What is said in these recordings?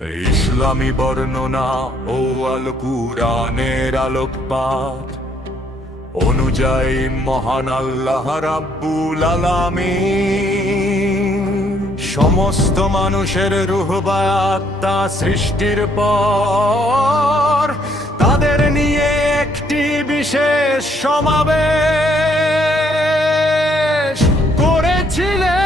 ইসলামী বর্ণনা ও আল কুরআনের আলোকপাত অনুযায়ী মহান আল্লাহ রাব্বুল আলামিন সমস্ত মানুষের রূহ বা আত্মা সৃষ্টির পর তাদের নিয়ে একটি বিশেষ সমাবেশ করেছিলেন।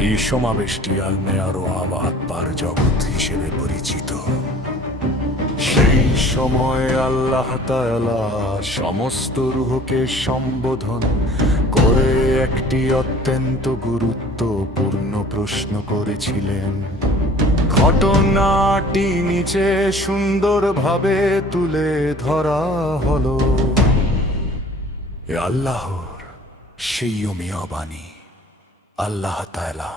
এই সমাবেশটি আল-মেয়ার ও আবার জগৎ হিসেবে পরিচিত। সেই সময় আল্লাহ তাআলা সমস্ত রূহকে সম্বোধন করে একটি অত্যন্ত গুরুত্বপূর্ণ প্রশ্ন করেছিলেন। ঘটনাটি নিচে সুন্দরভাবে তুলে ধরা হলো। এ আল্লাহর সেই অমীয় বাণী। আল্লাহ তাআলা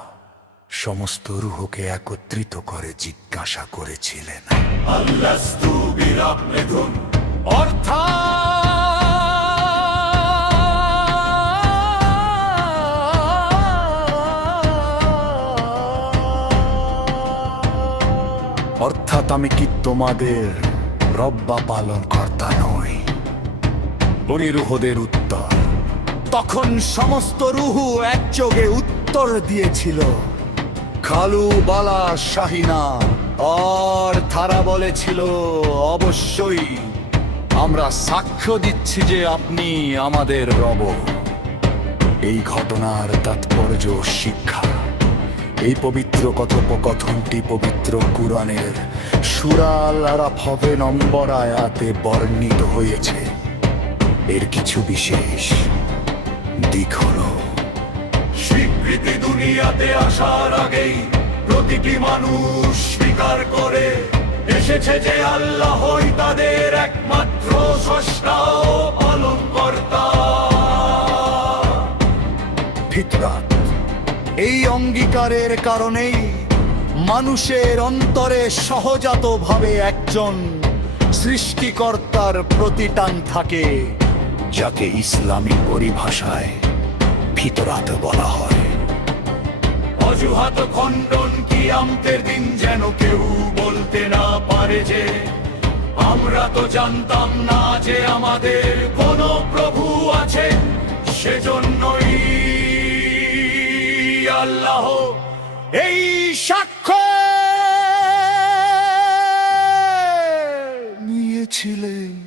সমস্ত রূহকে একত্রিত করে জিজ্ঞাসা করেছিলেন, আল্লাস্তু বিরাব্বিকুম, অর্থাৎ আমি কি তোমাদের রব্বা পালন কর্তা নই? রূহদের উত্তর, তখন সমস্ত রূহ একযোগে উত্তর দিয়েছিল, খালু বালা শাহিনা। আর তারা বলেছিল, অবশ্যই আমরা সাক্ষ্য দিচ্ছি যে আপনি আমাদের রব। এই ঘটনার তাৎপর্য শিক্ষা। এই পবিত্র কথোপকথনটি পবিত্র কুরআনের সূরা আল-আরাফ নম্বর আয়াতে বর্ণিত হয়েছে। এর কিছু বিশেষ দিক হলো, স্বীকৃতি দুনিয়াতে আসার আগেই প্রতিটি মানুষ স্বীকার করে এসেছে যে আল্লাহই তাদের একমাত্র স্রষ্টা ও পালনকর্তা। ফিতরাত, এই অঙ্গীকারের কারণেই মানুষের অন্তরে সহজাতভাবে একজন সৃষ্টিকর্তার প্রতি টান থাকে, যাকে ইসলামী পরিভাষায় ফিতরাত বলা হয়। অজুহাত খণ্ডন কিয়ামতের দিন যেন কেউ বলতে না পারে যে আমরা তো জানতাম না যে আমাদের কোনো প্রভু আছে। সেজন্যই আল্লাহ এই সাক্ষ্য নিয়েছিলেন।